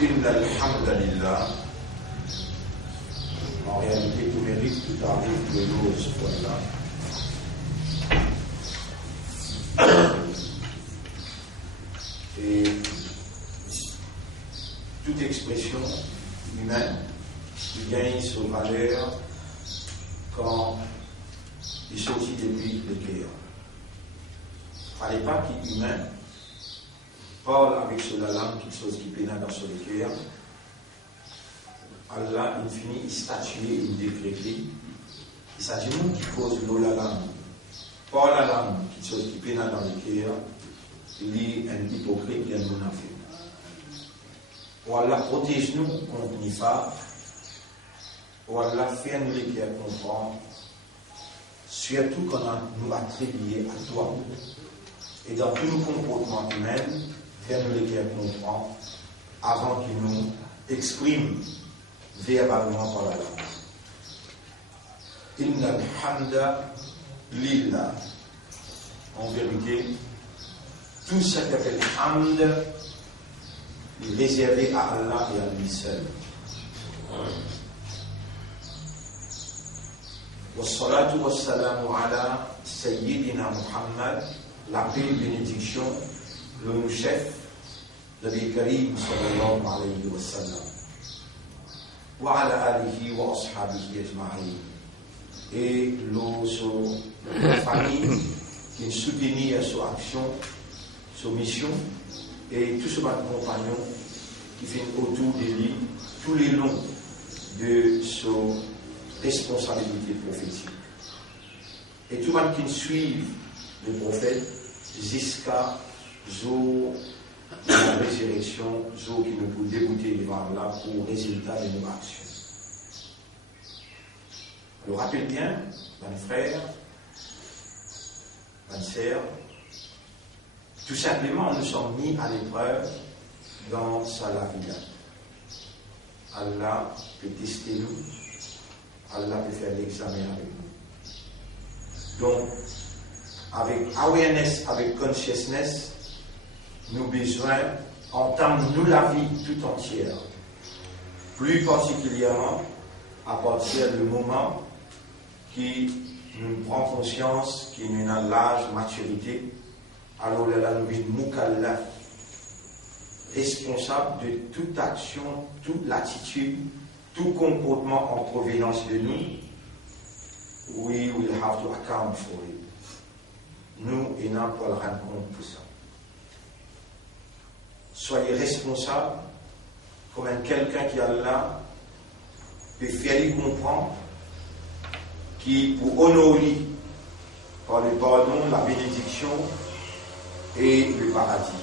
Inna alhamdulillah. En réalité, tout mérite, tout arrive, de l'eau, ce point-là. Et toute expression humaine qui gagne sa valeur quand il sortit depuis le cœur. Il ne fallait pas qu'il humain parle avec la langue quelque chose qui pénètre dans son cœur. Allah, il finit, il statue, il décrète. Il s'agit nous qui cause l'eau la langue. Pas la langue, quelque chose qui pénètre dans le cœur. Il est un hypocrite, il est un monafé. Ou Allah protège-nous contre l'ifar. Ou Allah fait nous les cœurs comprendre. Surtout quand on nous attribue à toi. Et dans tous nos comportements humains, faire nous les cœurs comprendre avant qu'il nous exprime verbalement par la langue. Inna alhamda lillah. En vérité, tout ce qui appelle hamd est réservé à Allah et à lui seul. Wassalatu wassalamu ala Sayyidina Muhammad, la paix et bénédiction, le chef, Nabi Karim sallallahu alayhi wa sallam. Wa ala alihi wa ashabihi ajma'in. Et la famille qui soutenait son action, son mission, et tous ses compagnons qui viennent autour de lui tous les longs de son responsabilité prophétique. Et tout le monde qui suit le prophète jusqu'à la résurrection, qui nous peut dégoûter devant Allah pour résultat de nos actions. Je le rappelle bien, mes frères, mes sœurs, tout simplement, nous sommes mis à l'épreuve dans sa vie. Allah peut tester nous, Allah peut faire l'examen avec nous. Donc, avec awareness, avec consciousness, nous avons besoin d'entendre nous la vie tout entière. Plus particulièrement à partir du moment qui nous prend conscience qu'il nous a l'âge, maturité, alors là nous sommes mukallaf, responsable de toute action, toute attitude, tout comportement en provenance de nous. We will have to account for it. Nous, et nous pour le rendre compte pour ça. Soyez responsables, comme quelqu'un qui est là, peut faire lui comprendre, qui pour honorer par le pardon, la bénédiction et le paradis.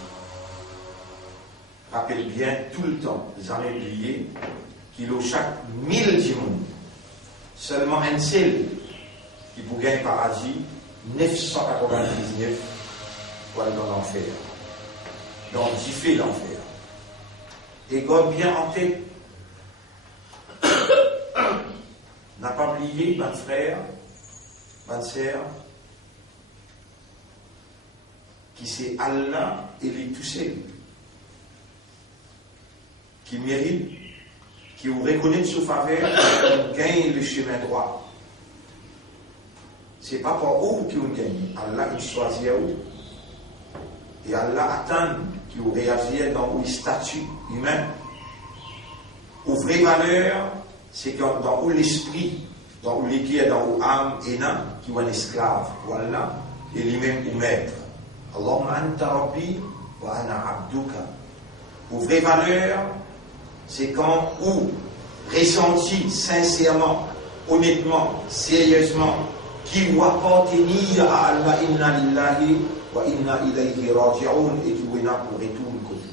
Rappelle bien tout le temps, jamais oublier, qu'il y a chaque 1000 du monde, seulement un seul qui pour gagner le paradis, 999 pour aller dans l'enfer. Donc, j'y fais l'enfer. Et garde bien en tête, n'a pas oublié, mon frère, ma sœur, qui c'est Allah et lui tout seul, qui mérite, qui vous reconnaît sous faveur, qui gagne le chemin droit. C'est pas pour vous qui vous gagnez. Allah, il choisit vous. Et Allah attend que vous réagissez dans le statut humain. Ou vraie valeur, c'est dans où l'esprit, dans où l'équipe, dans où l'âme est là, qui est un esclave. Voilà. Et lui-même ou maître. Allahumma anta rabbi wa ana abduka. Ou vraie valeur, c'est quand où ressenti sincèrement, honnêtement, sérieusement, qui doit appartenir à Allah, inna lillahi wa inna ilayhi raji'un, et qui est là pour retourner côté.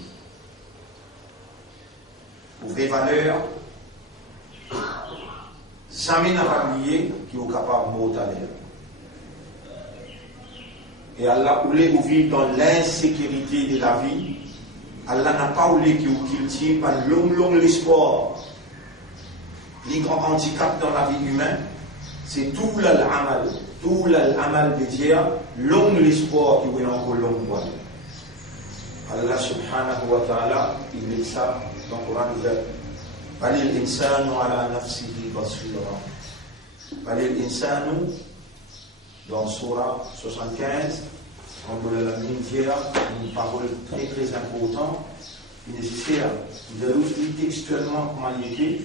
Pour vraie valeur, jamais n'a pas oublié qui est capable de mourir à l'air. Et Allah voulait vous vivre dans l'insécurité de la vie. Allah n'a pas voulu que vous cultivez par long l'espoir. Les grands handicaps dans la vie humaine, c'est tout l'amal de dire long l'espoir qui est encore long. Allah subhanahu wa ta'ala, il dit ça dans le Coran ouvert. Balil insanu ala nafsihi basira. Balil insanu, dans Surah 75, on voulait la dire une parole très très importante, qui est nécessaire. Vous avez aussi textuellement comment il était.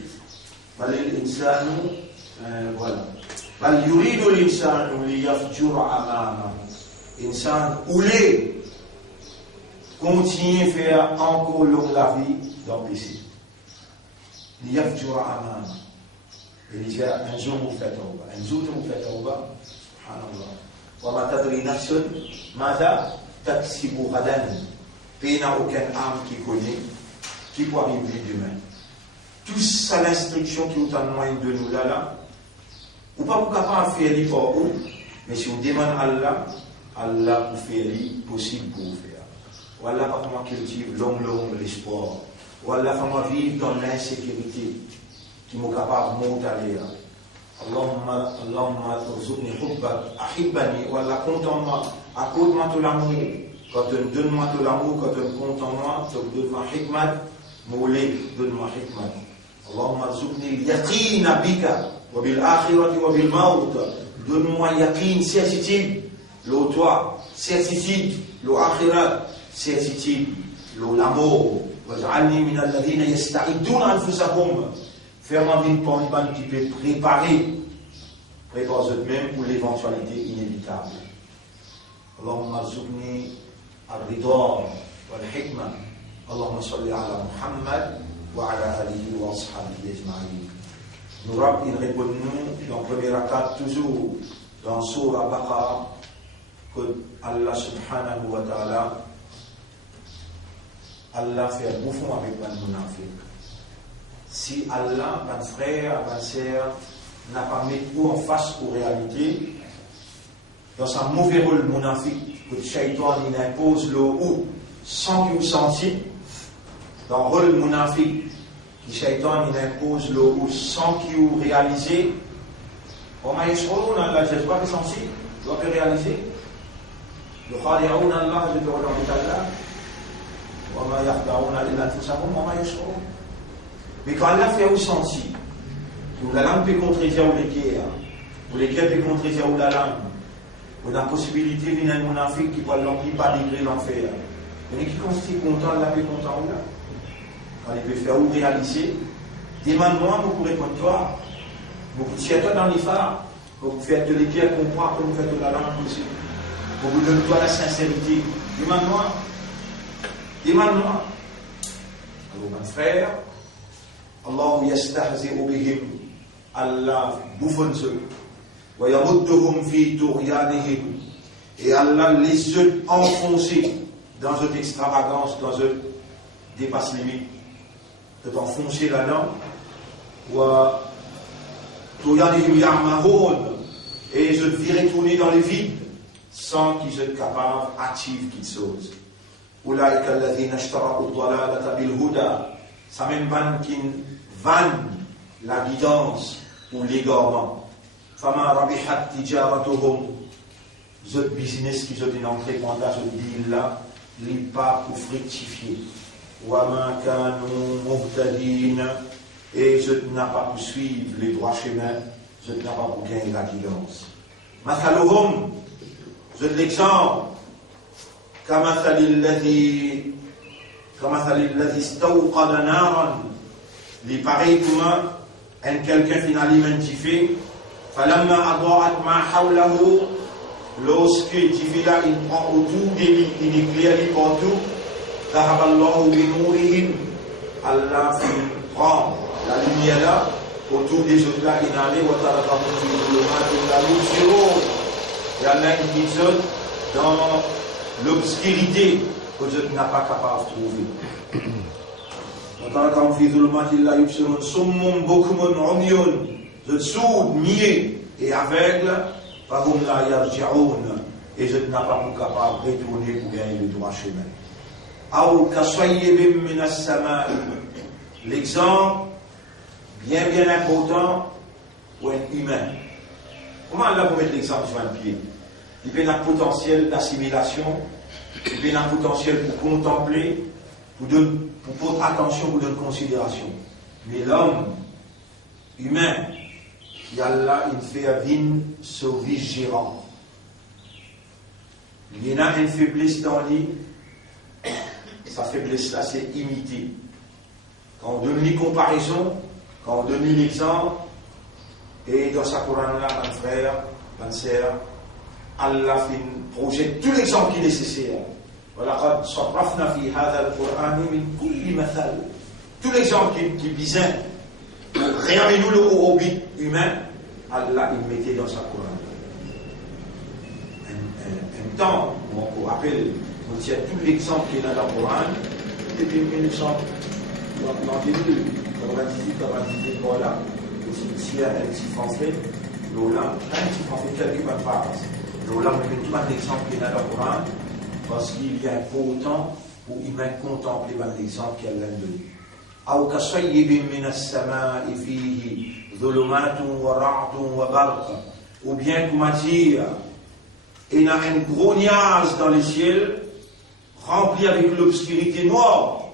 Balil insanu, voilà. Bal yuridu l'insanu liyafjura amama. Insan oulé. Continuez à faire encore longue la vie dans le péché. Il y a toujours un an. Il dit un jour vous faites tauba, un jour vous faites tauba. Subhanallah. Wa ma tadri nafsun mada taksibu ghadan. Il n'y a aucune âme qui connaît qui peut arriver demain. Tout ça l'instruction qui vous demande de nous là. Ou pas pour capable faire les pour vous, mais si vous demandez à Allah, Allah vous fait les possible pour vous faire. Voilà comment cultive long l'espoir. Voilà comment vivre dans l'insécurité qui m'est capable de monter à l'air. Allahumma turzuqni hubbak ahibbani. Voilà content-moi, accorde-moi tout l'amour. Quand tu donnes-moi tout l'amour, quand tu es content de moi, tu donnes-moi hikmat. Moulé, donne-moi hikmat. Allahumma turzuqni yaqina bika wa bil akhirati wa bil maut. Donne-moi yaqin, certitude. L'eau toi, certitude, l'eau akhirat. Certitude, l'amour. Waj'alni min alladhina yasta'iduna anfusahum. Faire une pompe qui peut préparer eux-mêmes pour l'éventualité inévitable. Allahumma arzuqni ar-ridha wal-hikma. Allahumma salli ala Muhammad wa ala alihi wa ashabihi ajma'in. Nous répondons dans le premier rakat toujours dans Surah Baqarah que Allah subhanahu wa ta'ala Allah fait un bouffon avec un monafik. Si Allah, un frère, un sœur, n'a pas mis tout en face aux réalités, dans un mauvais rôle monafik, que le shaitan il impose le ou sans qu'il vous sentiez, dans le rôle monafik, que le shaitan il impose le ou sans qu'il vous réalisez, on m'a yeshroun Allah, je ne sais pas ressenti, je dois réaliser. Le khadi'oun Allah, je dois Allah. Mais quand Allah fait ressenti, où la langue peut contredire ou l'équerre, où l'équerre peut contredire ou la langue, où la possibilité de venir un monafik qui peut l'emplir pas dégré l'enfer, mais qui constitue content, Allah peut content ou là. Quand il peut faire ou réaliser, demande-moi, vous pourrez répondre toi, vous pouvez toi dans les phares, vous faites de l'équerre comprendre, vous faites de la langue aussi, vous vous donnez toi la sincérité, demande-moi. Demande-moi. Alors, mon frère, Allah yastahzi'u bihim, Allah bouffonne eux, wa yamudduhum fi tughyanihim, et Allah les a enfoncés dans une extravagance, dans une dépasse limite, de enfoncer là-dedans, wa tughyanihim ya'mahun, et je vais retourner dans les vides, sans qu'ils soient capables, actifs qu'ils sautent. أولئك الذين اشتروا الضلالة بالهدى. Ça même van qui vanne la guidance ou l'égarement. فما ربحت تجارتهم. Ce business qui sont entré pendant ce deal là, n'est pas pour fructifier. وما كانوا مهتدين. Et je n'ai pas pour suivre les droits chemins, je n'ai pas pour gagner la guidance. مثلهم. Je l'exemple. كمثل الذي استوقد نارا. Les pareils comme un quelqu'un qui alimenté فلما أضاءت ما حوله. Lorsque il prend autour des il éclaire partout. ذهب الله بنورهم. Allah prend la lumière là autour des autres là inhalés وتركهم في ظلمات لا يبصرون. Et Allah dit dans l'obscurité que je n'ai pas capable de trouver. وتركهم في ظلمات لا يبصرون صم بكم عمي. Je suis sourd, muet et aveugle. فهم لا يرجعون. Et je n'ai pas capable de retourner pour gagner le droit chemin. أو كصيب من السماء. L'exemple bien important pour un humain. Comment Allah vous mettre l'exemple sur un pied? Il peut avoir un potentiel d'assimilation et bien un potentiel pour contempler, pour prendre attention, pour donner considération. Mais l'homme humain, qui a là, il fait un vin sauvage gérant. Il y a une faiblesse dans lui, sa faiblesse là, c'est imiter. Quand on donne une comparaison, quand on donne un exemple, et dans sa Coran là, mon frère, ma sœur, Allah projette tout l'exemple qui est nécessaire. وَلَقَدْ صَرَّفْنَا فِي هَذَا الْقُرْآنِ مِنْ كُلِّ مَثَلٍ. Tout l'exemple qui visait réveiller nous le orbite humain, Allah il mettait dans sa Coran. En même temps, on rappelle, on tient tout l'exemple qui est dans le Coran, depuis 1998, 98, voilà, aussi un petit français, Lola, un petit français, quelques phrases. Lola, on met tout un exemple qui est dans le Coran, parce qu'il y a un peu de temps où il va contempler l'exemple qu'il y a là-dedans. أو كصيب من السماء فيه ظلمات ورعد وبرق. Ou bien comment dire, il y a un gros nuage dans le ciel rempli avec l'obscurité noire.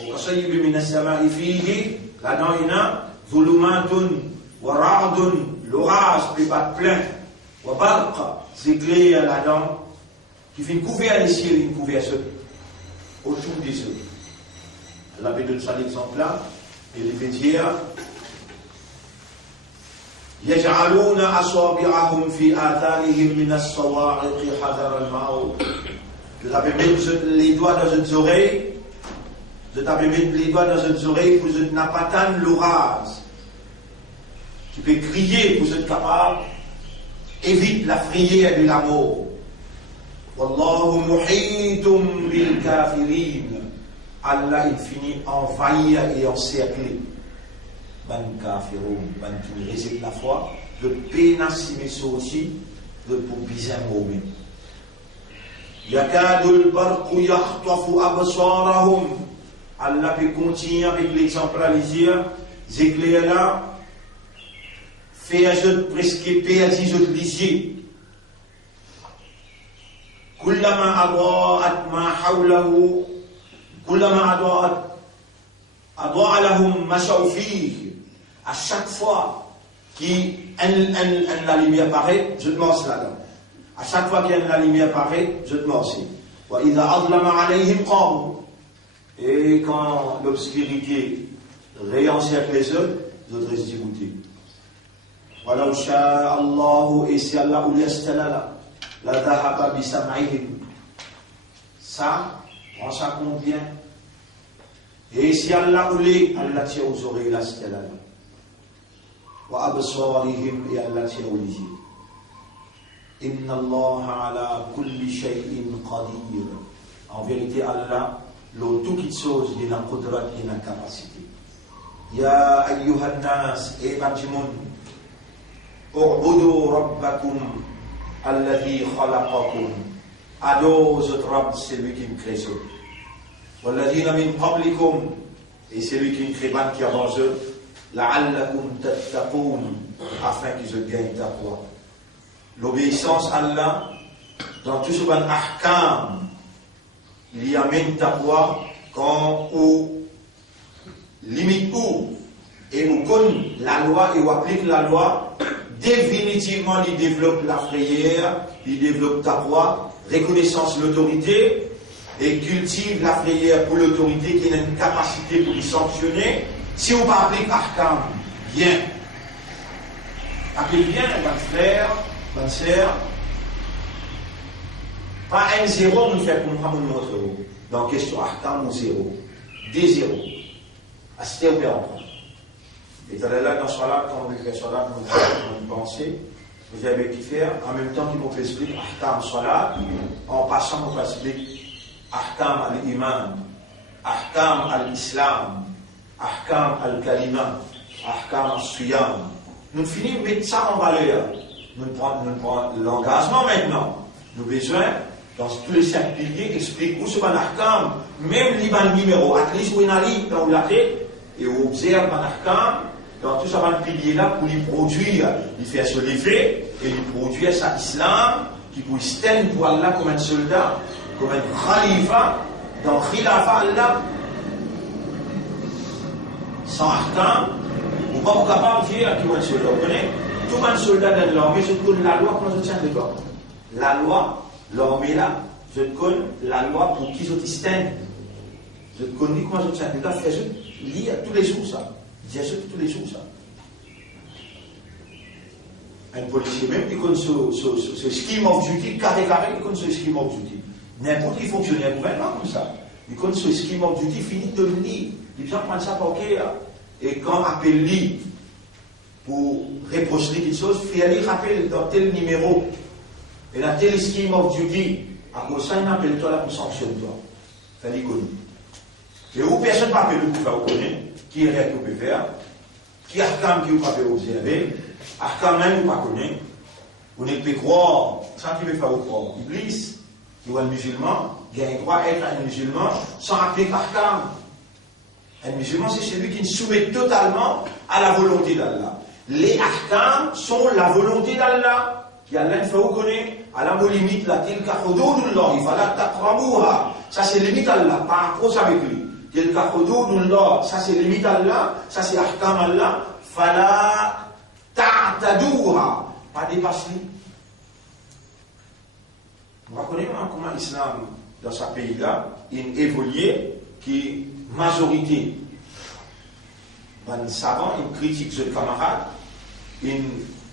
أو كصيب من السماء فيه, là-dedans il y a ظلمات ورعد, l'orage peut battre plein, وبرق, c'est clair là-dedans, qui fait une couverture les ciels, une couverture autour des œufs. Elle avait donné ça l'exemple là, et il fait dire يجعلون أصابعهم في آثارهم من الصواعق حذر الموت. Vous avez mis les doigts dans vos oreilles, vous avez mis les doigts dans vos oreilles pour ne pas attendre l'orage. Tu peux crier pour être capable, évite la frayeur de la mort. Wallahu muhitum bil kafirin. Allah il finit envahir et encercler ban kafiroun, ban qui réside la foi, de pénassimer ça aussi, de pour bizarre mourir. Yakadul barqu yakhtafu absarahum. Allah peut continuer avec l'exemple à lire, ces éclairs là, fait un jeu presque perdu, je te lisier. كلما أضاءت ما حوله كلما أضاء لهم مشوا فيه. À chaque fois que la lumière paraît, je te lance là-dedans. À chaque fois que la lumière paraît, je te lance. وإذا أظلم عليهم قاموا. Et quand l'obscurité réencercle les autres, les autres restent dégoûtés. ولو شاء الله, et si Allah voulait là. La dhahaba bisam'ihim. Ça, prends ça compte bien. Et si Allah voulait, Allah tient aux oreilles la stella. Wa absarihim, et Allah tient aux yeux. Inna Allah ala kulli shay'in qadir. En vérité, Allah, l'eau tout qui chose, il a la qudrat, il a la capacité. Ya ayyuhan nas, et Bajimoun, u'budu rabbakum. Alladhi khalaqakum. Adore votre Rabb, c'est lui qui me crée ça. Walladhina min qablikum, et c'est lui qui me crée ban qui avance eux. La'allakum tattaqoun, afin qu'ils gagnent taqwa. L'obéissance à Allah, dans tout ce ban ahkam, il y a même taqwa quand on limite où, et on connaît la loi et on applique la loi. Définitivement, il développe la frayeur, il développe taqwa, reconnaissance de l'autorité, et cultive la frayeur pour l'autorité qui a une capacité pour lui sanctionner. Si on va appliquer ahkam, bien. Appelez bien, mon frère, ma sœur. Pas un zéro, nous fait comprendre notre zéro. Dans question ahkam, ou zéro. Des zéros. À ce terme, et là, dans ce là, quand on fait cela, on pensait, vous avez qui faire, en même temps qu'il vous explique Ahkam Salat, en passant, on va expliquer Ahkam al-Iman, Ahkam al-Islam, Ahkam al-Kalima, Ahkam al-Siyam. Nous finissons de mettre ça en valeur. Nous prenons l'engagement maintenant. Nous avons besoin, dans tous les 5 piliers, expliquer où ce va l'Ahkam, même l'Iman numéro, à least où il y a dans la tête, et on observe l'Ahkam. Dans tout ça, le pilier là, pour lui produire, il fait se lever, et lui produire sa islam, qui pour stendre pour Allah comme un soldat, comme un khalifa dans khilafa Allah. Sans ahkam, ou pas vous capable de dire qu'il y a un soldat. Vous connaissez, tout un soldat dans l'armée, je connais la loi, comment je tiens dedans. La loi, l'armée là, je connais la loi pour qui je distingue. Je connais comment je tiens dedans, je lis tous les jours ça. Je dis tous les jours ça. Un policier, même qui connaît ce scheme of duty, carré, il connaît ce scheme of duty. N'importe qui fonctionnaire gouvernement comme ça. Il connaît ce scheme of duty, finit de le lire. Il vient prendre ça pour qu'il et quand appelle lui pour reprocher quelque chose, il rappelle dans tel numéro et dans tel scheme of duty, à cause de ça, il appelle toi là pour sanctionner toi. Ça lui connaît. Et où personne ne peut appeler pour faire connaître, qui est rien qu'on peut faire, qui est Arkam qui vous peut observer, Arkam même vous pas connaître, vous ne pouvez croire, sans qu'il veut faire croire. Iblis, qui est un musulman, il a un droit d'être un musulman sans appeler Arkam. Un musulman, c'est celui qui se soumet totalement à la volonté d'Allah. Les ahkam sont la volonté d'Allah. Qui Allah fait reconnaître à la limite la tilka hududullah, il fallait taqrabuha. Ça c'est limite Allah, pas trop avec lui. Tilka hududullah, ça c'est limite Allah, ça c'est ahkam Allah, fala ta'taduha, pas dépasser. On va connaître comment l'islam dans ce pays-là, il évolue qui majorité, un savant, il critique ses camarades, il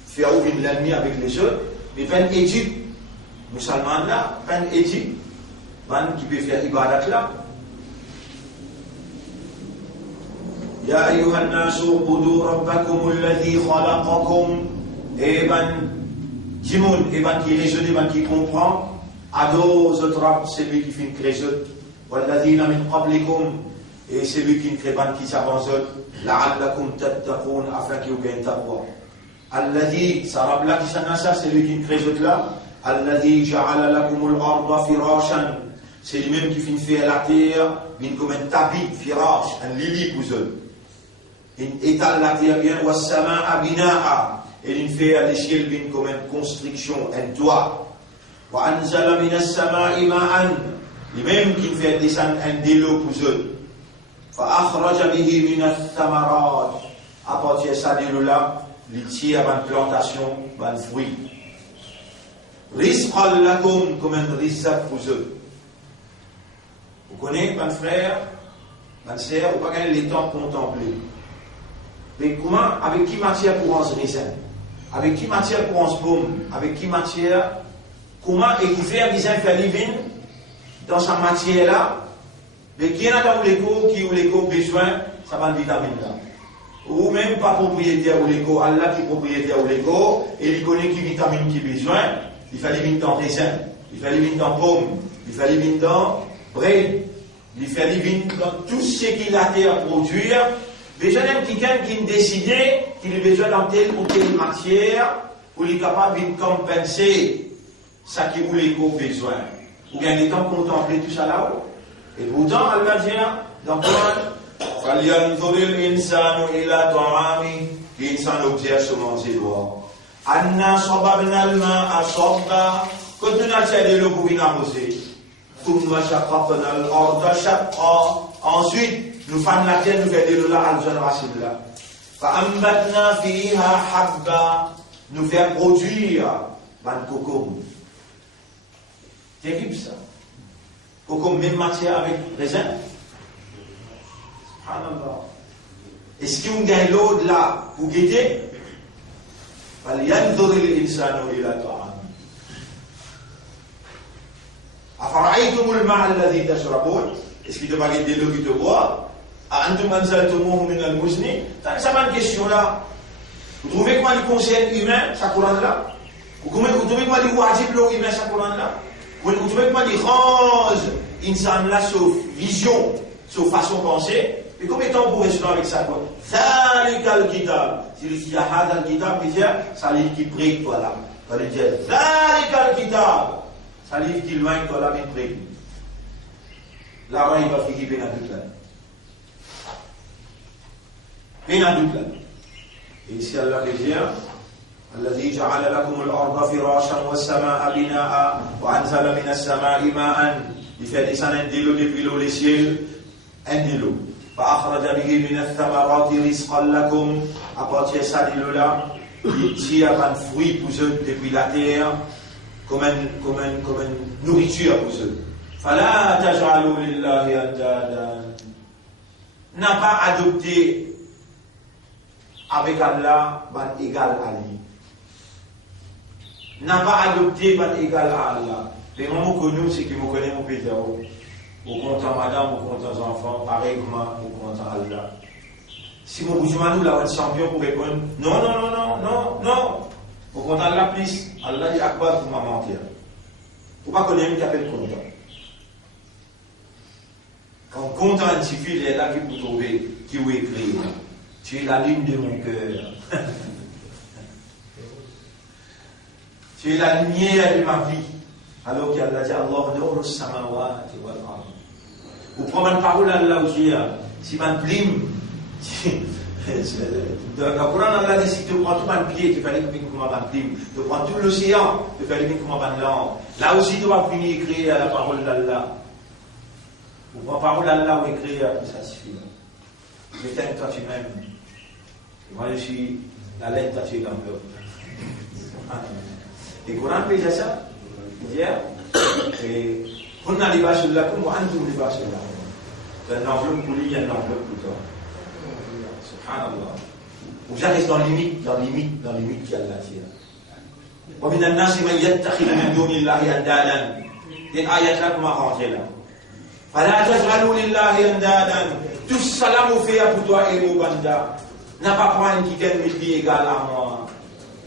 fait ouvrir l'ennemi avec les autres, mais pas Égypte, musulman là, pas Égypte, qui peut faire ibadat là. Ya ayyuhan nasu ubudu rabbakum alladhi khalaqakum, et Jimoun, et qui raisonne, qui comprend, ado zotrab, c'est lui qui fait une création, walladhina min qablikum, et c'est lui qui ne crée pas, qui s'avance, la'allakum tattaqun, afin qu'il vous gagne taqwa. Alladhi, sarab là qui s'en a ça, c'est lui qui ne crée là. Alladhi ja'ala lakumul arda firashan, c'est lui-même qui fait la terre, comme un tapis, firash, un lit pour eux. Il étale la terre bien, wa sama'a bina'a, et il fait à l'échelle comme une construction, un toit. Wa anzala minas sama'i ma'an, lui-même qui fait descendre un délo pour eux. فأخرج به من الثمرات, à partir de ça là, il tire une plantation, un fruit. Rizqan lakum, comme un rizq pour eux. Vous connaissez, mon frère, ma sœur, vous ne pouvez pas gagner les temps contempler. Mais comment, avec qui matière pour un raisin? Avec qui matière pour un pomme? Avec qui matière? Comment écouter un raisin faire living dans sa matière là? Mais qui en a dans l'écho, qui ou l'écho besoin, ça va le vitamine là. Ou même pas propriétaire ou l'écho, Allah qui est propriétaire ou l'écho, et il connaît qui vitamine qui besoin, il fait les vignes dans raisin, il fait les vignes dans pomme, il fait les vignes dans brain, il fait les vignes dans tout ce qu'il a terre à produire. Déjà, même quelqu'un qui décide qu'il a besoin dans telle ou telle matière, pour il est capable de compenser ce qu'il ou l'écho besoin. Ou bien les temps contempler tout ça là-haut. Et pourtant, Allah dit dans le Coran, فَلْيَنْظُرِ الْإِنسَانُ إِلَى طَعَامِهِ, l'insan observe selon ses doigts. أَنَّا صَبَبْنَا الْمَاءَ صَبًّا, quand nous avons de l'eau pour venir arroser. ثُمَّ شَقَقْنَا الْأَرْضَ شَقًّا, ensuite, nous faisons la terre, nous faisons de l'eau là, à l'zone racine là. فَأَنْبَتْنَا فِيهَا حَبًّا, nous faisons produire un coco. Terrible ça. Comme même matière avec raisin. Subhanallah. Est-ce qu'on gagne l'eau de là pour guetter? فَلْيَنْظُرِ الْإِنسَانُ إِلَى طَعَامِهِ. أَفَرَأَيْتُمُ الْمَاءَ الَّذِي تَشْرَبُونَ, est-ce qu'il te va guetter l'eau qui te boit? أَأَنْتُمْ أَنزَلْتُمُوهُ مِنَ الْمُزْنِ. Ça va une question là. Vous trouvez comment il concerne humain, ça Coran là? Vous trouvez comment il wajib l'eau humain, ça Coran là? Vous trouvez comment il range insan là sauf vision, sauf façon de penser? Et comment est-on pour rester avec ça quoi? Zalika al-kitab. Si y a hada al-kitab, il dit, ça livre qui prie toi là. Ça lui dit, Zalika al-kitab. Ça livre qui loin toi là, il prie. Là, il va figurer dans toute l'année. Et dans toute l'année. Et ici, Allah veut dire, الذي جعل لكم الأرض فراشا والسماء بناء وأنزل من السماء ماء. Il fait descendre un de l'eau depuis l'eau les cieux, un de l'eau. فأخرج به من الثمرات رزقا لكم. À partir de ça de l'eau là, il tire un fruit pour eux depuis la terre, comme une nourriture pour eux. فلا تجعلوا لله أندادا. N'a pas adopté avec Allah ban égal à lui. N'a pas adopté ban égal à Allah. Les moments que nous, c'est que vous connaissez mon pétard. Vous comptez madame, vous comptez enfants, pareil que moi, vous comptez Allah. Si mon bourgeois nous l'a champion pour répondre, non. Vous comptez Allah plus. Allah dit Akbar pour ma mentir. Vous ne pas connaître qui appelle content. Quand content suffit, il est là qui vous trouver, qui vous écrit. Tu es la lune de mon cœur. Tu es la lumière de ma vie. Alors qu'Allah dit Allah nour samawati wal ard. Vous prenez une parole à Allah aussi. Si man blim, dans le Coran, Allah dit si tu prends tout mon pied, tu fais les comment man blim. Tu prends tout l'océan, tu fais les comment man langue. Là aussi, tu vas finir écrire la parole d'Allah. Vous prenez la parole d'Allah ou écrire, ça suffit. Je t'aime, toi tu m'aimes. Moi je suis la laine, toi tu es l'enveloppe. Et le Coran peut dire ça. Et on a les vaches là comme on a les vaches là. C'est un enveloppe pour lui, il y a une enveloppe pour toi. Subhanallah. Ou j'arrive dans limite qu'Allah tire. ومن الناس من يتخذ من دون الله أندادا. Les ayats là qu'on a rentré là. فلا تجعلوا لله أندادا. Tout cela vous fait pour toi et mon banda. N'a pas point qui gagne mille égal à moi.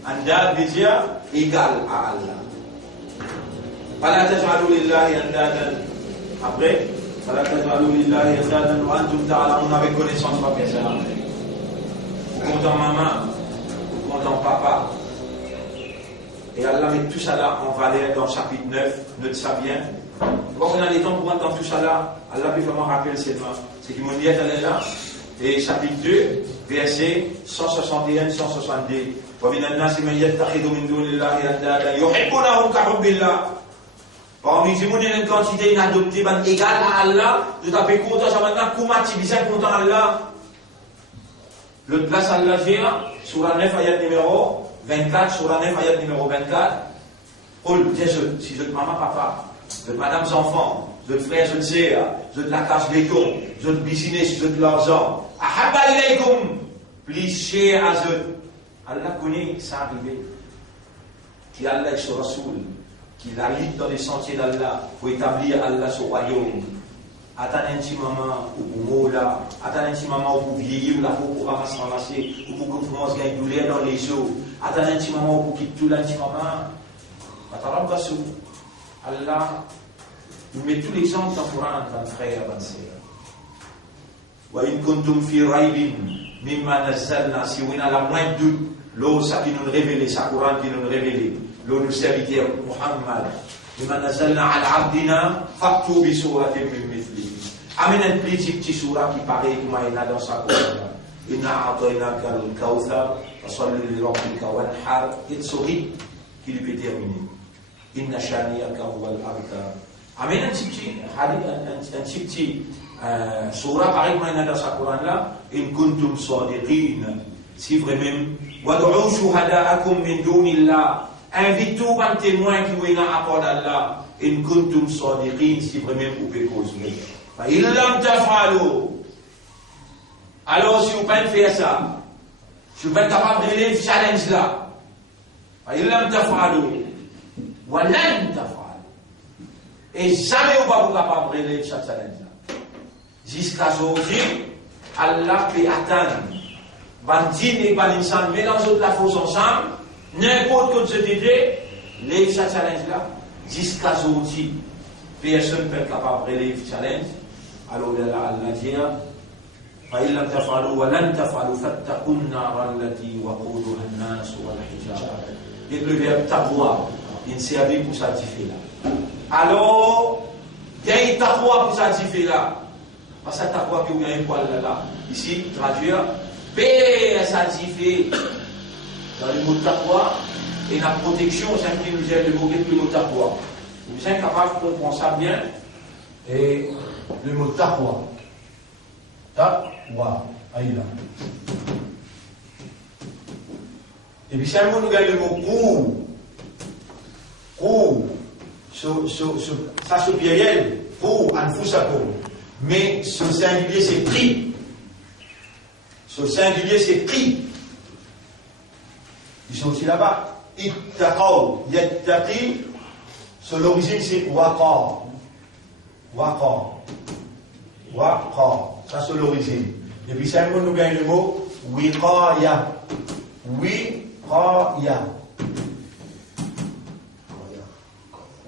Andad veut dire égal à Allah. فلا تجعلوا لله أندادا. Après, فلا تجعلوا لله أندادا وأنتم تعلمون avec connaissance pas bien ça. Vous comptez maman, vous comptez papa. Et Allah met tout ça là en valeur dans le chapitre 9, note ça bien. Quand on a les temps pour entendre tout ça là, Allah peut vraiment rappeler seulement. C'est qu'il m'a dit là, et chapitre 2, verset 161-162. وَمِنَ النَّاسِ مَنْ يَتَّخِذُ مِنْ دُونِ اللَّهِ أَنْدَادًا يُحِبُّونَهُمْ كَحُبِّ اللَّهِ. Parmi les gens qui ont une quantité inadoptée égale à Allah, de taper content, ça maintenant, comment tu dis content à Allah? L'autre place Allah dit, sur la 9 ayat numéro 24, sur la 9 ayat numéro 24, si je te maman, papa, je te madame, enfants, je te frère, je te sœur, je te la cache béton, je te business, je te l'argent, ahabba ilaykum, plus cher à eux. Allah connaît ça arrivé. Qui Allah est son Rasoul, qui la lit dans les sentiers d'Allah, pour établir Allah son royaume. Attends un petit moment, ou pour Mola, attends un petit moment, ou pour vieillir, ou là, pour ramasser, ou pour que commence à gagner douleur dans les os. Attends un petit moment, ou pour quitter tout là, un petit moment. Attends, Rasoul. Allah, il met tous les gens dans le Coran, dans le frère, dans le sœur. Wa in kuntum fi raybin mimma nazzalna, si vous n'avez la moindre doute, l'eau, ça qui nous révèle, ça Coran qui nous révèle, l'eau nous serviteur Muhammad, mimma nazzalna ala abdina, fa'tu bi suratin min mithli. Amène un petit surah qui paraît comme il y a dans sa Coran. Inna a'tainaka al-kawthar, fasalli li rabbika wanhar, et sourit qui lui peut terminer. Inna shani'aka huwal abtar. Amène un petit surah pareil comme il y a dans sa Coran là. In kuntum sadiqin, si vraiment, wad'u shuhada'akum min dunillah, invitez-vous un témoin qui vous est à part d'Allah. In kuntum sadiqin, si vraiment vous pouvez causer. Fa illam taf'alu, alors si vous pouvez faire ça, si vous êtes capable de relever le challenge là, fa illam taf'alu, wa lan taf'alu, et jamais vous ne pouvez pas capable de relever ce challenge là. Jusqu'à aujourd'hui, Allah peut atteindre. Bandine et Balinsan mélangent la force ensemble. N'importe quelle société, les challenge là, jusqu'à aujourd'hui, personne ne peut être capable de relever le challenge. Alors Allah dit, فإن لم تفعلوا ولن تفعلوا فاتقوا النار التي وقودها الناس والحجارة. Et le verbe taqwa, il servait pour s'activer là. Alors, il y a une taqwa pour s'activer là. Parce que taqwa qui est un poil là. Ici, traduire, paix s'activer. dans le mot taqwa et la protection, c'est qui nous aide le mot taqwa. Vous êtes capable de comprendre ça bien. Et le mot taqwa. Taqwa. Aïe là. Et puis, si un mot nous gagne le mot kou, ça c'est pluriel, kou, anfusakum. Mais ce singulier c'est pri. Ce singulier c'est pri. Ils sont aussi là-bas. Ittaqaw, yattaqi. Sur l'origine c'est waqa. Ça c'est l'origine. Et puis, si un mot nous gagne le mot wiqaya.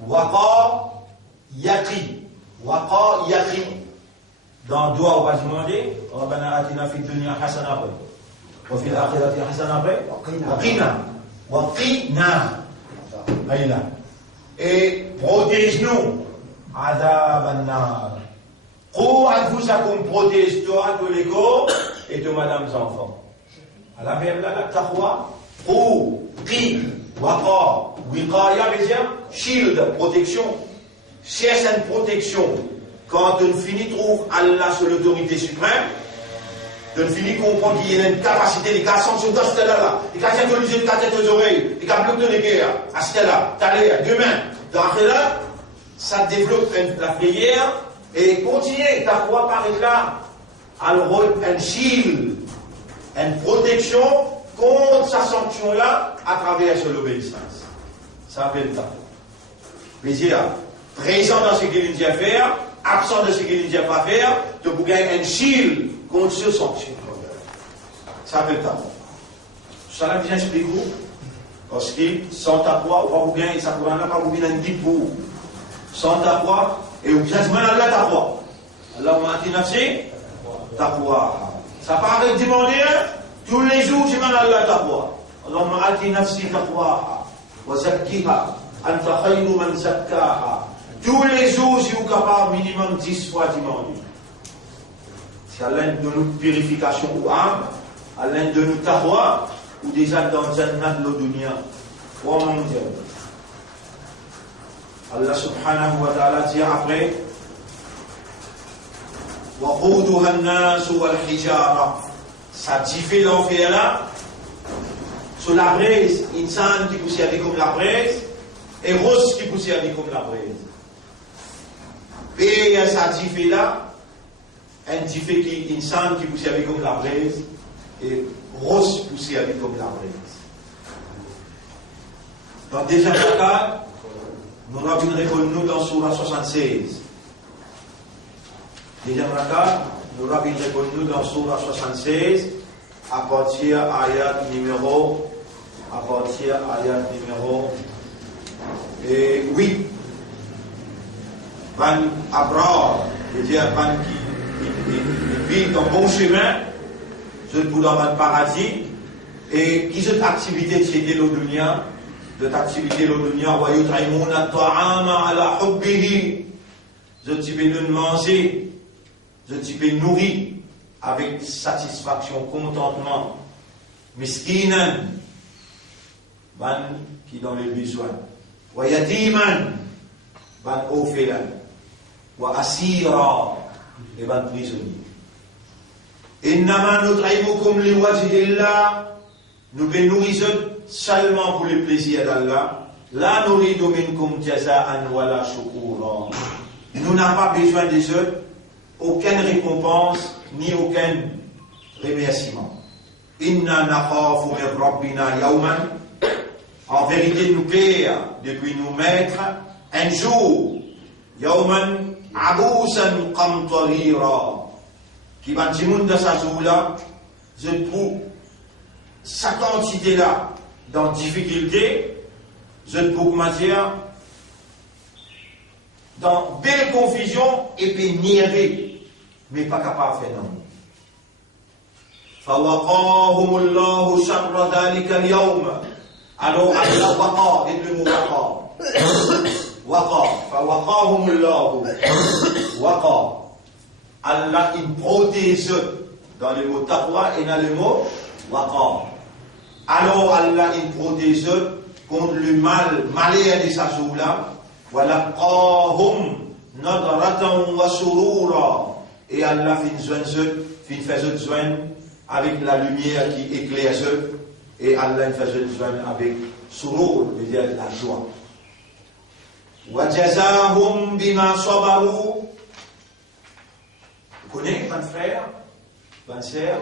Waqa yaqi. Dans doigt, on va demander Rabbana atina fid dunya hasana wa fil akhirati hasana wa qina. Et protège-nous adab an-nar. Qu anfusakum, protège-toi de l'ego et de madames enfants. À la verbe là, la taqwa, qi, waqa, wiqaya veut dire shield, protection. Cherche une protection. Quand on finit trouve Allah sur l'autorité suprême, on finit comprendre qu'il y a une capacité, les gars sont sur ce là, les gars sont utilisés de la tête aux oreilles, les gars bloquent les guerres, à ce là, t'allez, demain, dans là, ça développe la prière et continue, ta foi par là, alors un shield, une protection contre sa sanction là à travers l'obéissance. Ça s'appelle ça. Plaisir, présent dans ce qu'il dit à faire, absent de ce qu'il dit à pas faire, de vous gagner un shield contre ce sanction. Ça s'appelle ça. Ça l'a bien expliqué, parce que sans ta foi, on va vous gagner, ça ne va pas vous gagner un petit pour. Sans ta foi, et vous avez mal à ta foi. Allah m'a dit nafsi, ta foi. Ça paraît demander, tous les jours, j'ai mal à la taqwa. Allahumma ati nafsi taqwaha, wa zakkiha, anta khayru man zakkaha. Tous les jours, si vous êtes capable, minimum 10 fois demander. C'est à l'un de nos purifications ou âme, à l'un de nos taqwa, ou déjà dans le jannat de l'dunya. Oh mon Dieu. Allah subhanahu wa ta'ala dit après, وَقُودُهَا النَّاسُ وَالْحِجَارَةُ. Ça diffère l'enfer là, sur la braise, insan qui pousse comme la braise, et rose qui pousse comme la braise. Et ça diffère là, un diffère qui insan qui pousse comme la braise, et rose pousse comme la braise. Dans le deuxième cas, nous avons une réponse dans Surah 76. Deuxième rakat, nous avons une réponse dans Surah 76 à partir ayat numéro 8. Ban Abrar, c'est-à-dire ban qui vit dans bon chemin, je vous dans le paradis, et qui sont activités de chez l'Odunia, de l'activité l'Odunia, wa yut'imuna ta'ama ala hubbihi, je vais nous manger. Je peux nourrir avec satisfaction, contentement. Miskinan, ban qui dans les besoins. Wa yatiman, ban orphelin. Wa asira, et ban prisonnier. Innama nut'imukum liwajhillah, nous pouvons nourrir seulement pour le plaisir d'Allah. La nuridu minkum jaza'an wala shukura. Nous n'avons pas besoin des autres. Aucune récompense, ni aucun remerciement. Inna nakhafu min rabbina yawman. En vérité, nous père, depuis nous maîtres, un jour, yawman abousan qamtarira, qui va dire de sa jour-là, je trouve sa quantité-là dans difficulté, je trouve matière dans belle confusion et puis niérer, mais pas capable de faire non. فَوَقَاهُمُ اللَّهُ شَرَّ ذَلِكَ الْيَوْمَ. Alors Allah waqa, et le mot waqa, فَوَقَاهُمُ اللَّهُ waqa. Allah il protège dans le mot taqwa et dans le mot waqa. Alors Allah il protège contre le mal, malheur de sa jour-là. Voilà, et Allah fait joindre avec la lumière qui éclaire eux, et Allah fait joindre avec surur, c'est-à-dire la joie. Wajazahum bima sabaru. Vous connaissez, mon frère, ma sœur,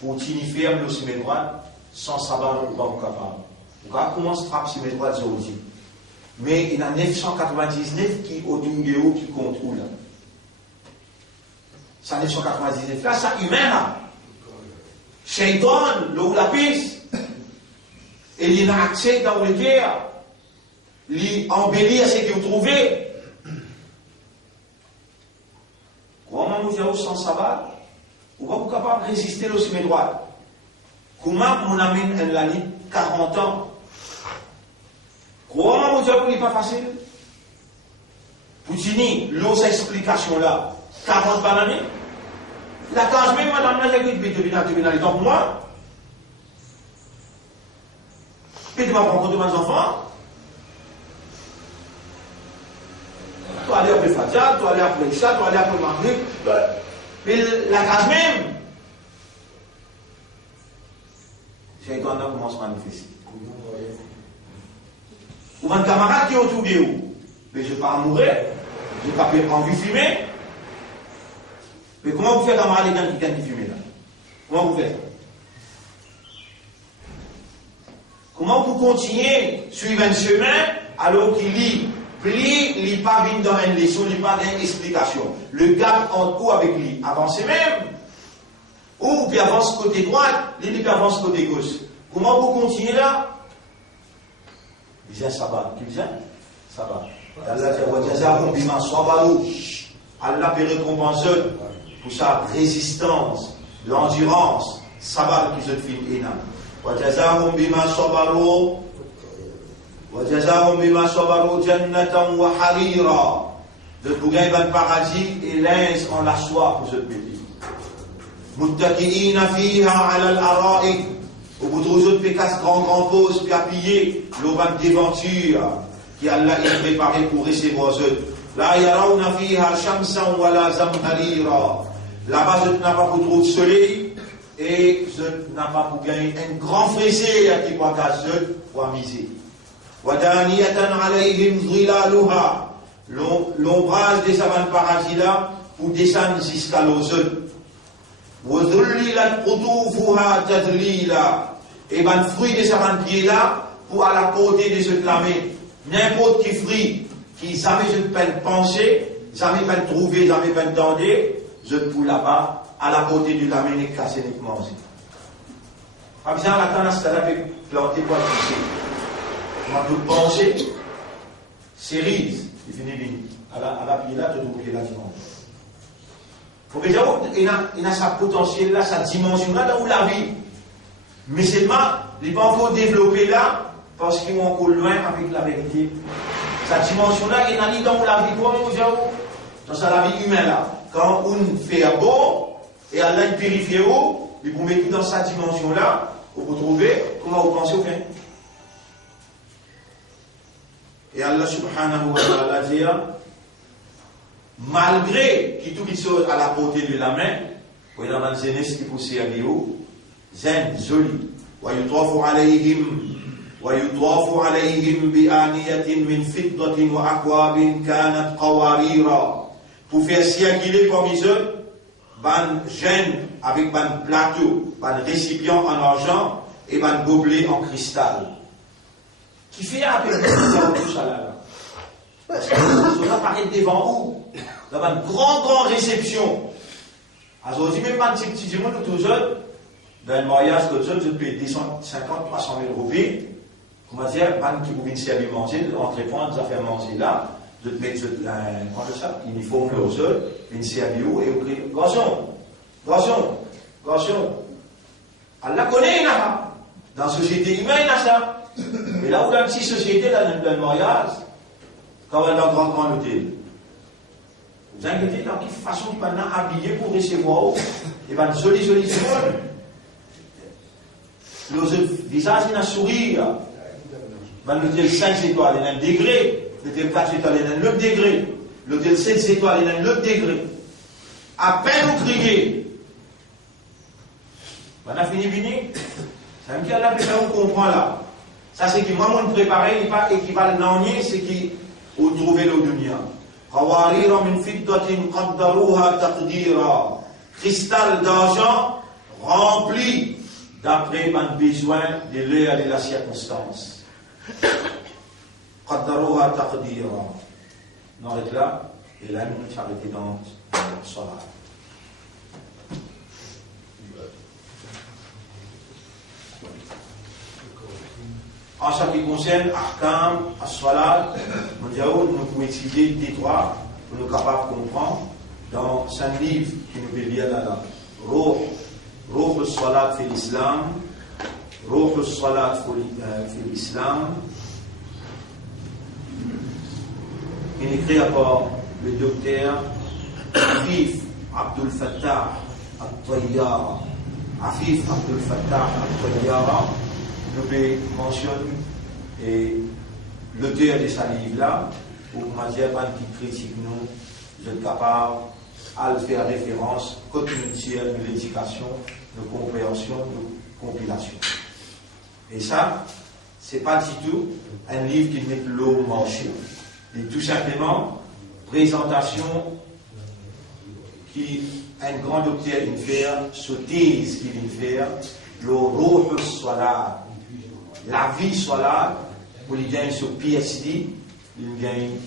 pour signifier le sommet droit, sans savoir ou pas capable. Vous commencez à frapper sommet droit aujourd'hui. Mais il y a 999 qui autour qui contrôlent. Ça 999 là, ça humain là. Shaitan, le ou la piste. Et il y a accès dans le cœur. Il embellit à ce que vous trouvez. Comment vous avez sans sabbat, vous êtes capable de résister au sommet droit. Comment mon ami elle a dit 40 ans. Comment vous avez pas facile. Pour finir, l'autre explication là, 40 bananes. La case même, madame, là, j'ai dit, tu donc moi. Puis tu vas rencontrer mes enfants. Tu vas aller après Fatia, tu vas aller après Isha, tu vas aller après Maghrib. Mais la case même. J'ai dit, on commence à manifester. Ou un camarade qui est autour de vous. Mais je ne vais pas mourir. Je n'ai pas envie de fumer. Mais comment vous faites camarade quelqu'un qui fume là? Comment vous faites? Comment vous continuez suivre un chemin alors qu'il lit? Pli, il n'est pas venu dans une leçon, il n'est pas dans une explication. Le gap entre vous avec lui, avancez même. Ou puis avance côté droite, il avance côté gauche. Comment vous continuez là? Il dit ça va. Qui dit ça va. Allah peut récompenser pour sa résistance, l'endurance, sabbat qui se fait énorme. وجزاهم بما صبروا جنة وحريرا. De vous gagner le paradis et linge en la soie pour ce pays. متكئين فيها على الأرائك. Au bout de vous autres pécasses grand pause puis appuyés l'aubaine d'aventure qui Allah a préparé pour recevoir eux. La yarawna fiha shamsan wala zamharira. Là-bas, je n'ai pas pour trouver le soleil et je n'ai pas pour gagner un grand fraisé qui va cacher pour miser. Wadaniyatan alayhim zilaluha. L'ombrage des savants paradis là pour descendre jusqu'à l'ozone. Wadhullilat qutufuha tadlila. Et ben fruit des savants pieds là pour à la portée de ce clamé. N'importe qui fruit qui jamais je ne peux penser, jamais je ne peux trouver, jamais je ne peux entendre, je ne peux là-bas, à la portée de la main, et casser, et manger. Pas besoin la canne à ce là planter quoi pousser. On peut penser, cerise, il finit bien. À la pied là, tu dois oublier la dimension. Faut déjà, il a sa potentiel là, sa dimension là, où la vie. Mais seulement, il n'est pas encore développé là, parce qu'il est encore loin avec la vérité. Sa dimension-là, il n'a ni dans la vie, dans la vie humaine là. Quand on fait un bon, et Allah il purifie où, il vous met dans sa dimension-là, vous trouvez comment vous pensez au fin. Et Allah subhanahu wa ta'ala dit, malgré qu'il tout chose à la portée de la main, vous voyez dans la jeunesse qui pousse à Léo, zen, joli, ويطاف عليهم بآنية من فضة وأكواب كانت قواريرا. Pour faire circuler comme ils ont, ban gêne avec ban plateau, ban récipient en argent et ban gobelet en cristal. Qui fait un peu tout ça là. Parce que ça apparaît devant vous, dans une grande réception. Alors, même pas un petit monde tout jeune, dans un mariage que jeune, je paye 250, 300 000 roupies. Comment dire, man qui vous vient servir manger, entreprendre, ça fait manger là, de te mettre un uniforme là au sol, une servir et vous criez, garçon. Allah connaît, là. Dans la société humaine, là, ça. Mais là où la petite société, là, dans le mariage, quand on est dans un grand hôtel, vous inquiétez, dans quelle façon tu vas habiller pour recevoir, et bien, joli monde. le visage, il a sourire. L'hôtel 5 étoiles, il a un degré. L'hôtel 4 étoiles, il a un autre degré. L'hôtel 7 étoiles, il a un autre degré. À peine vous criez. On a fini, fini. Ça me dit, là, on comprend là. Ça, c'est que moi, mon préparé, il n'est pas équivalent, c'est qui vous trouvez le dunya. Cristal d'argent rempli d'après mon besoin de l'heure et de la circonstance. Qaddaruha taqdira. On arrête là, et là, nous sommes arrêtés dans le salat. En ce qui concerne Ahkam, As-Salat, nous pouvons étudier des trois pour nous capables de comprendre dans 5 livres qui nous publient là. Ruh As-Salat fi l'Islam, Ruh As-Salat fi l'Islam, qui est écrit par le docteur Afif Abdul Fattah Al-Tayyara. Afif Abdul Fattah Al-Tayyara. Nous mentionnons l'auteur de ce livre-là, pour dire qui critique nous, vous êtes capable à faire référence continuelle de l'éducation, de compréhension, de compilation. Et ça, ce n'est pas du tout un livre qui met l'eau au marché. C'est tout simplement présentation qui un grand docteur vient faire, sottise qui vient faire, le Ruh As-Salat. La vie soit là, pour lui gagner ce PhD, il gagne une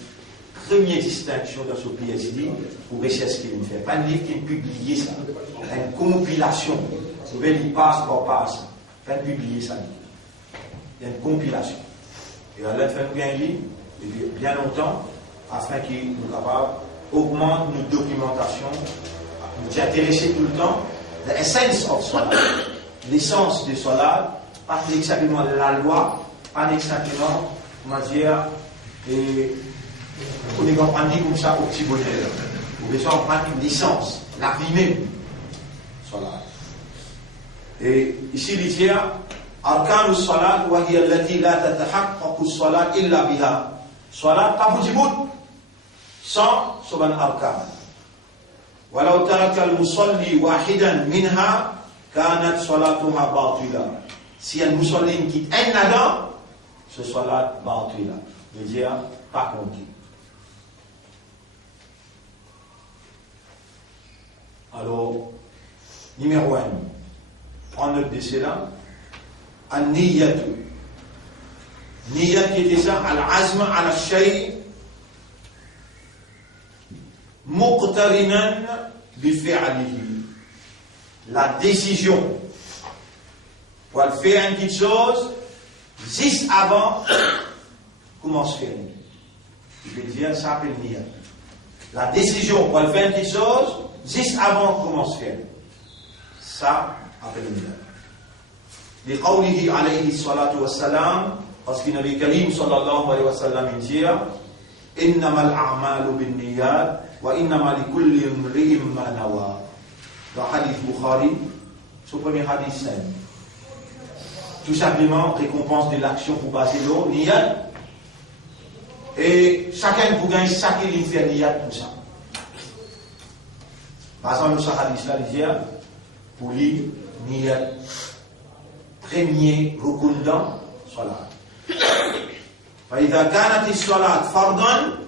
première distinction dans ce PhD pour recherche qu'il fait. Pas un livre qui est publié, ça. Une compilation. Vous pouvez lire passe par passe. Pas publier ça. Il y a une compilation. Et à l'aide de faire un livre, depuis bien longtemps, afin qu'il nous capable augmente nos documentation, nous intéresser tout le temps, l'essence of Salat, l'essence de Salat. Pas exactement la loi, pas exactement, on va dire, on est compris comme ça au petit bonheur. Vous besoin de prendre une licence, la vie même. Salat. Et ici, il dit, Arkan al-Salat, wa hiya allati la tatahaqqaqu al-Salat illa biha. Salat, pas pour du bout, sans soban Arkan. Walau taraka al-musalli wahidan minha, kanat salatuha batila. Si un musulman quitte un adam, ce salat batila. veut dire pas compris. Alors, numéro 1, prendre note de cela, an-niyatu. Niyat qui était ça, al-azma ala shay muqtarinan bi fi'alihi. La décision pour faire une petite chose, juste avant, commence à faire. Je vais dire, ça s'appelle niyat. La décision pour faire une petite chose, juste avant, commence à faire. Ça s'appelle niyat. لقوله عليه الصلاة والسلام parce que Nabi Karim sallallahu alayhi wa sallam dit إنما الأعمال بالنيات وإنما لكل امرئ ما نوى. Dans hadith Bukhari, ce premier hadith c'est tout simplement récompense de l'action pour passer l'eau, niyat, et chacun pour gagner chacun il fait niyat pour ça. Par exemple, ce hadith là il dit pour lire niyat premier rukun salat. فإذا كانت الصلاة فرضا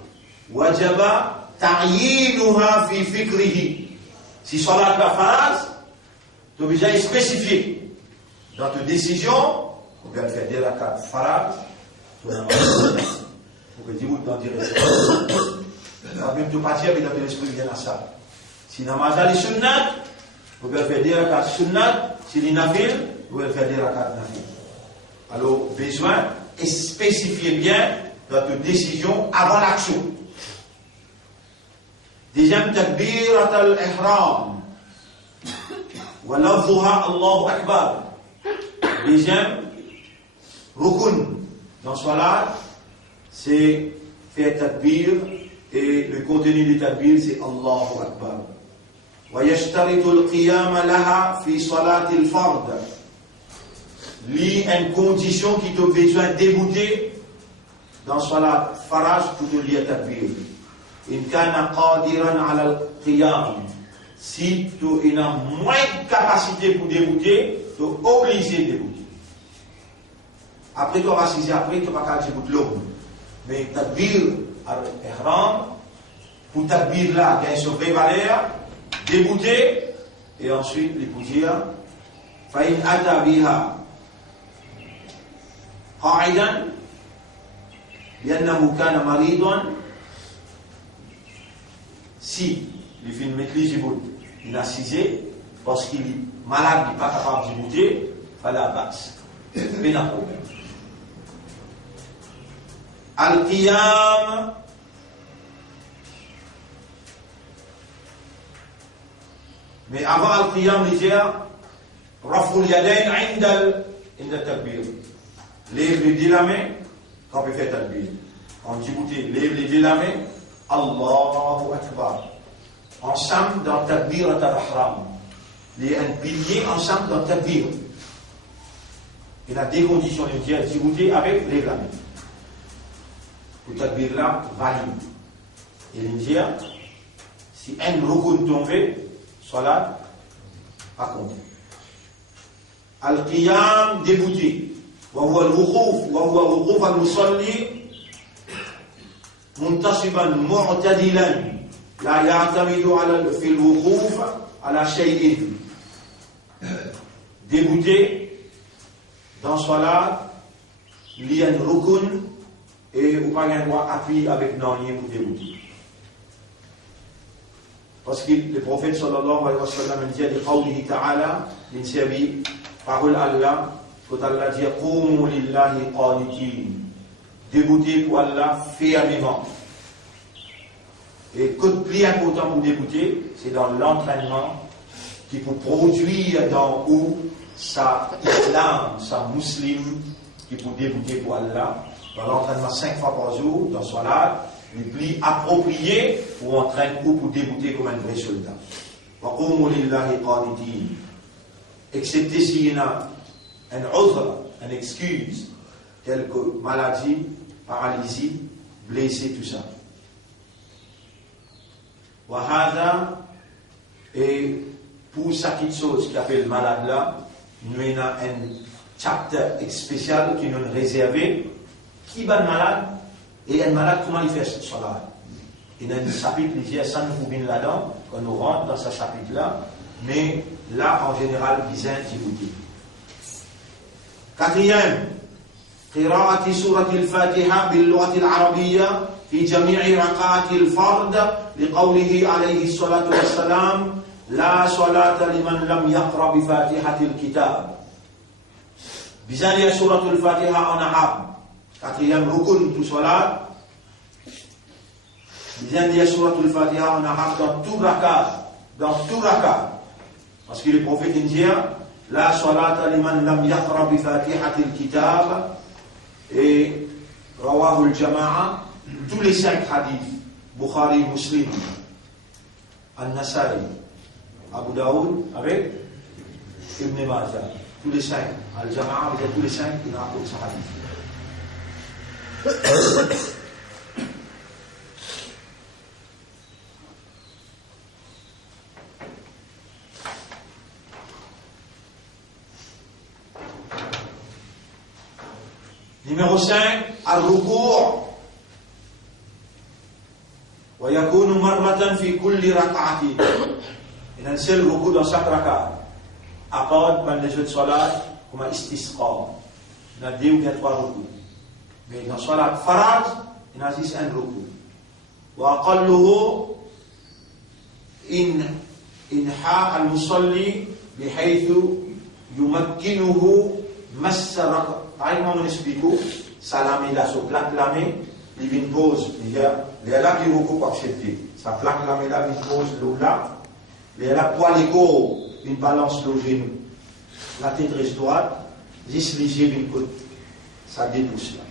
وجب تعيينها في فكره. Si salat la phrase, tu es obligé de spécifier dans ta décision, on peut faire des rakats farad, on peut dire où dans direction. Même tu partir avec dans l'esprit bien à ça. Si namaz ali sunnat, on peut faire des rakats sunnat, si li nafil, on peut faire des rakats nafil. Alors, besoin et spécifier bien dans ta décision avant l'action. Deuxième takbirat al-ihram wa lafzuha Allahu Akbar. Deuxième rukun dans salat, c'est faire takbir et le contenu du takbir c'est Allahu Akbar. Wa yashtaritu al-qiyam laha fi salat al-fard. une condition qui te besoin débouter dans salat faraj pour te lire takbir. In kana qadiran ala al-qiyam. Si tu as moins de capacité pour débouter, tu es obligé de débouter. Après tu vas s'y après tu vas pas débouter l'homme. Mais takbir al-ihram, pour takbir là, il y a une valeur, débouter, et ensuite les dire فإن أتى بها قاعدا لأنه كان مريضا si il fait une maîtrise il a cisé parce qu'il est malade, il n'est pas capable de bouger, il fallait la base. Mais pas de problème. Al-Qiyam, mais avant Al-Qiyam, il dit Raful Yadain inda Takbir. Lève les deux la main quand on fait Takbir. En Djibouti, lève les deux la main, Allahu Akbar. Ensemble dans Takbir al-Ihram. Il y a un pilier ensemble dans Takbir. Il y a des conditions de Djibouti avec lève la main. Le Takbir là valide. Et l'India, si un rukun tombé, salat, pas compté. Al-Qiyam débouté. وهو الوقوف المصلي منتصبا معتدلا لا يعتمد في الوقوف على شيء. Débouté dans salat, il y a un rukun et vous n'avez pas le droit d'appuyer avec non pour débouter. Parce que le prophète sallallahu alayhi wa sallam dit de qawlihi ta'ala, l'inservi, parole Allah, quand Allah dit Qumu lillahi qanitin, débouter pour Allah fermement. Et le plus important pour débouter, c'est dans l'entraînement qui peut produire dans où sa islam, sa musulman, qui peut débouter pour Allah, dans l'entraînement 5 fois par jour, dans son âge, le plus approprié pour entraîner ou pour débouter comme un vrai soldat. Qumu lillahi qanitin. Excepté s'il y a un autre, une excuse, telle que maladie, paralysie, blessé, tout ça. Wahada, et pour chaque chose qui appelle malade là, nous avons un chapitre spécial qui nous est réservé. Qui va malade et un malade comment il fait cela. Il y a un chapitre qui dit ça nous fout là-dedans quand nous rentrons dans ce chapitre là, mais là en général ils ont écouté. Quatrième, قراءة سورة الفاتحة باللغة العربية في جميع ركعات الفرد لقوله عليه الصلاة والسلام لا صلاة لمن لم يقرأ بفاتحة الكتاب. بزانية سورة الفاتحة en arabe. Quatrième rukun pour salat. Bien dire suratul Fatiha en arabe dans tout rakat. Dans tout rakat. Parce que le prophète dit la salata liman lam yaqra bi fatihatil kitab. Et rawahu al-jama'a. Tous les 5 hadiths. Bukhari, Muslim, An-Nasai, Abu Daoud avec Ibn Majah. Tous les 5. Al-jama'a, vous êtes tous les 5 qui rapportent ce hadith. Numéro 5, al-ruku' wa yakunu marratan fi kulli rak'atin. Il y a un seul ruku' dans chaque rak'at. À part dans les jeux de salat, comme un istisqa. Il y a 2 ou 3 ruku'. Mais dans salat faraj, il y a juste un ruku'. Wa aqalluhu inha al-musalli bihaythu yumakkinuhu massa. Par exemple, on explique ça la main là, sur plaque la main, il vient pose, il y a là qui ruku' pour accepter. Ça plaque la main là, il pose l'eau là, il y a là poil et corps, il balance le genou. La tête reste droite, juste léger une côte, ça dépousse là.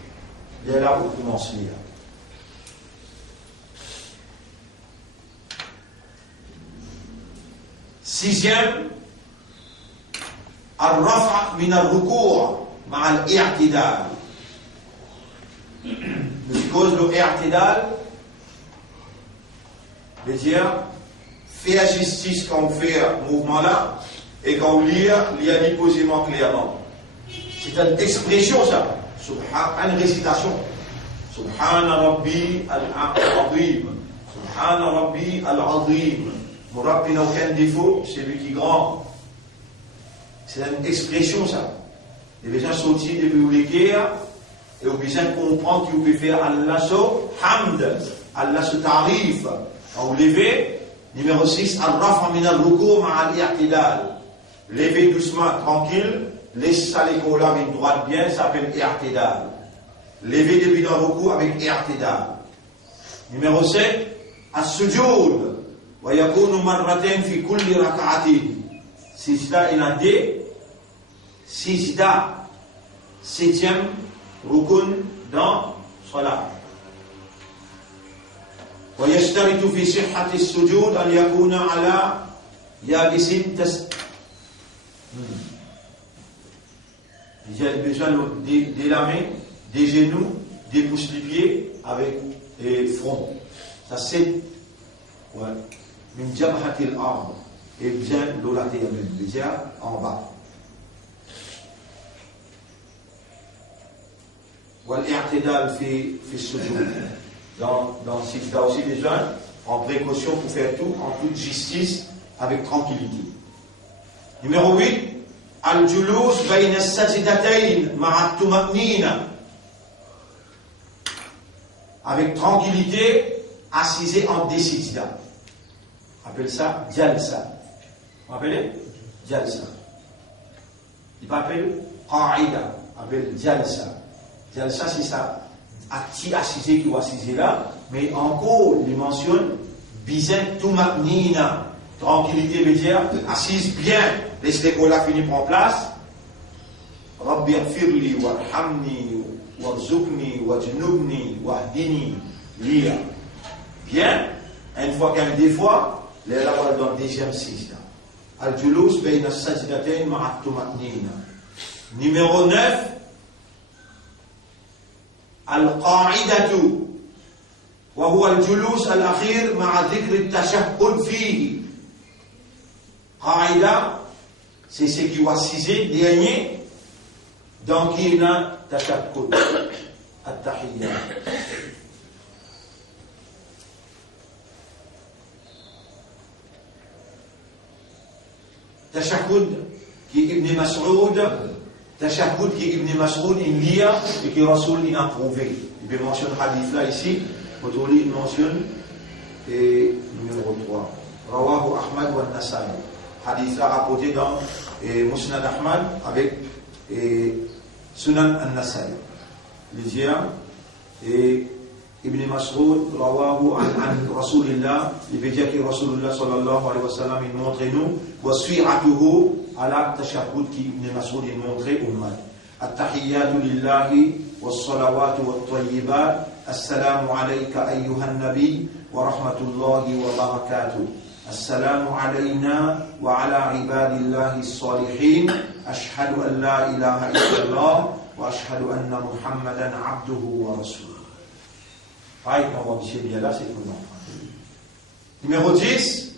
Il y a là où commence là. Sixième, al-rafa' min al-ruku'. مع الاعتدال. Nous cause le i'tidal, veut dire faire justice quand on fait un mouvement là et quand on lit, lire posément clairement. C'est une expression ça, une récitation. Subhana Rabbi al-Azim, Subhana Rabbi al-Azim. Mon Rabbi n'a aucun défaut, c'est lui qui est grand. C'est une expression ça. Les gens sont sortis depuis les guerres et ont besoin de comprendre qu'ils peuvent faire Allah so hamd, Allah so tarif. On vous levez. Numéro 6, al-rafa min al-ruku ma'a al-i'tidal. Levez doucement, tranquille. Laisse ça les cours là, une droite bien, ça s'appelle i'tidal. Levez depuis dans le ruku avec i'tidal. Numéro 7, as-sujud. Wa yakunu marratain fi kulli rak'atin. Sijda il a dit, sijda, 7e rukun dans salat. ويشترط في صحة السجود أن يكون على يابس J'ai besoin de la main, des genoux, des pouces du pied avec le front. Ça c'est une jabhatil ard et bien l'olaté déjà en bas. والاعتدال في السجود. Dans Sijda aussi déjà, en précaution pour faire tout, en toute justice, avec tranquillité. Numéro 8, Al-Julus bayna as-sajdatayn ma'a at-tuma'nina. Avec tranquillité, assisé en des sijda. On appelle ça Jalsa. Vous appelez Jalsa. Il appelle Qa'ida. On appelle Jalsa. Jalsa, c'est ça. Acti assisé qui va assiser là, mais encore, il mentionne Bizet Tuma'nina. Tranquillité veut dire assise bien. Laisse l'école là finir prendre place. Rabbi firli warhamni warzuqni wajnubni wahdini liya. Bien. Une fois qu'un des fois, les là voilà dans le deuxième sijda. Al-julus bayna as-sajdatayn ma'a at-tuma'nina. Numéro 9. القاعدة وهو الجلوس الأخير مع ذكر التشهد فيه. قاعدة c'est ce qui va siser dernier donc il y a tashahhud at-tahiyya. Tashahhud qui Ibn Mas'ud Tashahhud qui Ibn Mas'ud il lit et qui Rasoul il a prouvé. Il mentionne hadith là ici, aujourd'hui il mentionne et numéro 3. Rawahu Ahmad wa Nasai. Hadith là rapporté dans Musnad Ahmad avec Sunan al-Nasai. Lisien et Ibn Mas'ud rawahu an Rasulillah. Il veut dire que Rasulullah sallallahu alayhi wa sallam il montre nous wa su'atuhu على التشهد كي ابن مسعود المنطقي أمات التحيات لله والصلوات والطيبات السلام عليك أيها النبي ورحمة الله وبركاته السلام علينا وعلى عباد الله الصالحين أشهد أن لا إله إلا الله وأشهد أن محمدا عبده ورسوله. Numéro 10.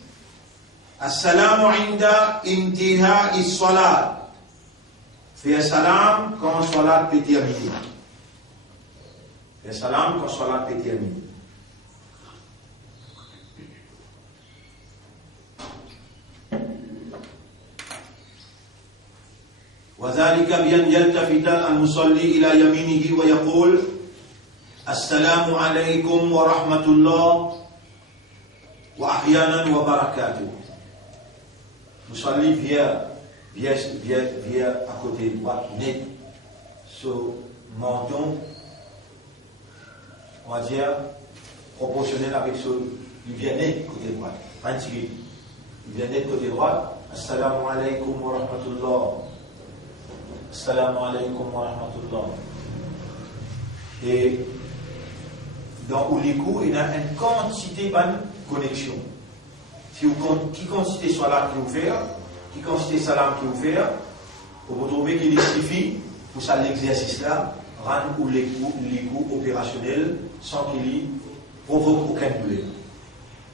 Assalamu inda intiha'i salat. Fais salam quand salat peut terminer. Fais salam quand salat peut terminer. وذلك بأن يلتفت المصلي إلى يمينه ويقول السلام عليكم ورحمة الله وأحيانا وبركاته. Musalli vient à côté droit, net, sur menton, on va dire, proportionnel avec ce, il vient net côté droit, pas un tigre. Il vient net côté droit, Assalamu alaikum wa rahmatullah. Assalamu alaikum wa rahmatullah. Et dans Oulikou, il y a une quantité de connexion. Qui quantité salat qui vous fait, qui quantité salam qui vous fait, vous trouvez qu'il suffit pour ça l'exercice là, rendre ou les coups opérationnels sans qu'il provoque aucun douleur.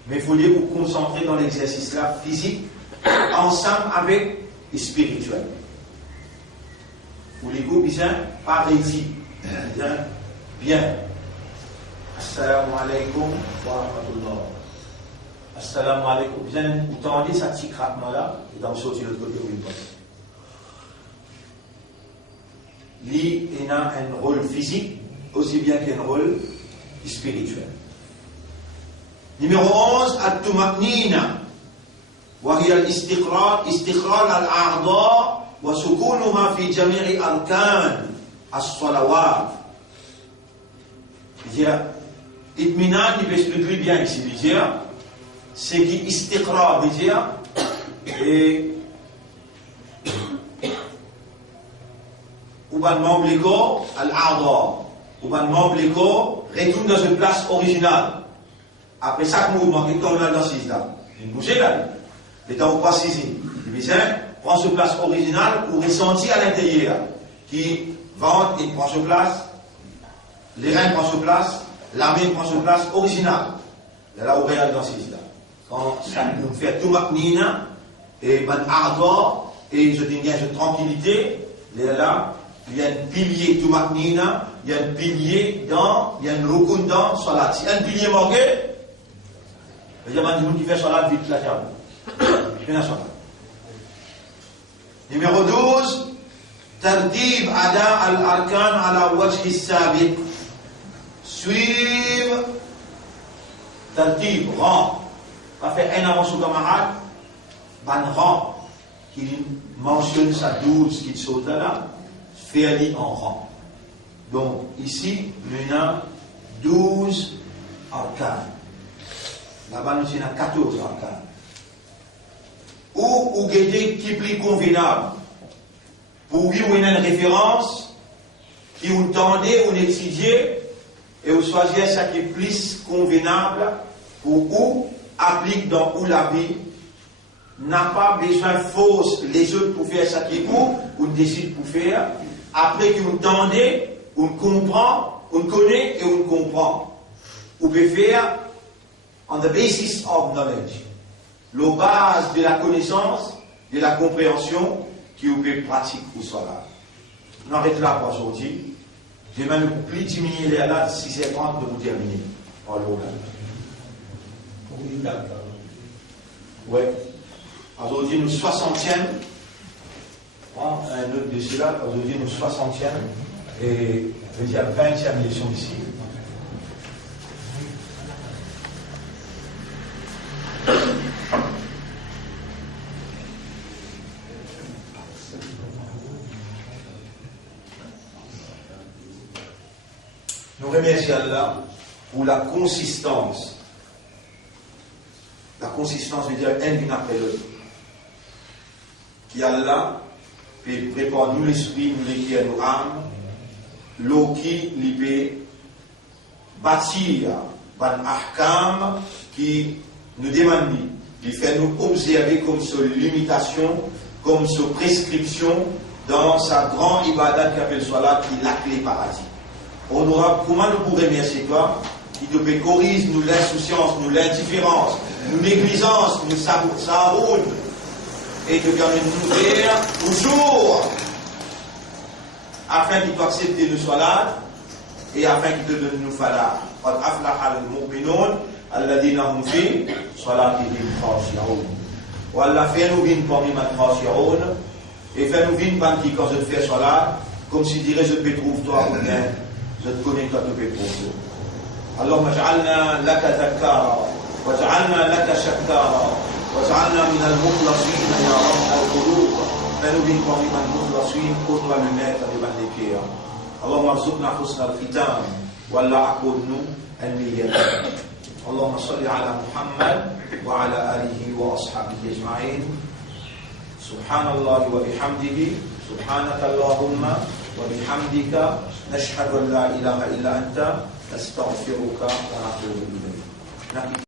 Mais il faut vous concentrer dans l'exercice là, physique, ensemble avec le spirituel. Pour les coups, bien, pas rédit, bien. Assalamu alaikum wa rahmatullah. Assalamu alaikum. Bien, vous entendez ça petit craquement là, et dans le saut de l'autre côté où il passe. Il a un rôle physique aussi bien qu'un rôle spirituel. Numéro 11, at-tumaknina. وهي الاستقرار الأعضاء وسكونها في جميع أركان الصلوات. Itminan, il peut expliquer bien ici, c'est qui istiqrar, et ou ban membre légaux, al-a'dha, ou ban membre légaux, retourne dans une place originale. Après chaque mouvement, qui tombe dans 6 là, il bouge là, et dans pas 6, il prend sa place originale ou ressenti à l'intérieur, qui vente et prend sa place, les reins prend sa place, la main prend sa place originale. Et là, on regarde dans 6 là. Quand ça nous fait tout maknina, et ban a'dha, et je dis bien de tranquillité, là, il y a un pilier tout maknina, il y a un pilier dans, il y a un rukun dans salat. Si un pilier manqué, il y a un monde qui fait salat vite là, Numéro 12, tardib ada al-arkan ala wajhi sabit. Suivre, tardib, rang. Pas faire un avant son camarade, ban rang, qui mentionne sa 12 qui saute là, faire-lui en rang. Donc, ici, il y a 12 arcanes. Là-bas, nous avons 14 arcanes. Ou guetter qui est plus convenable. Pour lui, on a une référence qui vous tendez, on étudiez, et vous choisissez ce qui est plus convenable pour vous applique dans où la vie n'a pas besoin de force les autres pour faire ce qui est pour, on décide pour faire. Après que vous tendez, on comprend, on connaît et on comprend. Vous pouvez faire on the basis of knowledge. La base de la connaissance, de la compréhension, qui vous pouvez pratiquer pour cela. On arrête là pour aujourd'hui. J'ai même plus diminué les là, 6h30 de vous terminer. Oui. Aujourd'hui, nous 60e. Un autre de cela, aujourd'hui, nous 60e. Et je veux dire 20e leçon ici. Nous remercions Allah pour la consistance. La consistance veut dire un l'une après l'autre. Qui Allah peut préparer nous l'esprit, nous l'écrire nos âmes, l'eau qui peut bâtir un ahkam qui nous demande, qui fait nous observer comme sa limitation, comme sa prescription dans sa grande ibadat qui appelle Salat, qui est la clé paradis. On aura, comment nous pourrions remercier toi, qui te peut corriger nous l'insouciance, nous l'indifférence, nous négligence, nous saroun, et te permet de nous faire toujours, afin qu'il t'accepte de Salat, et afin qu'il te donne nous fala. Qad aflaha al-mu'minun, alladhina hum fi salatihim khashi'un. Wa Allah fait nous vivre parmi ma khashi'un, et fait nous vivre parmi qui quand je fais Salat, comme si dirait je te trouve toi ou bien. Je te connais quand tu fais pour toi. اللهم اجعلنا لك ذكارا واجعلنا لك شكارا واجعلنا من المخلصين يا رب القلوب فنبين قوم المخلصين قدوة للناس لمن لكيا اللهم ارزقنا حسن الختام ولا عقودنا النية اللهم صل على محمد وعلى آله وأصحابه أجمعين سبحان الله وبحمده سبحانك اللهم وبحمدك نشهد أن لا إله إلا أنت نستغفرك ونتوب إليك.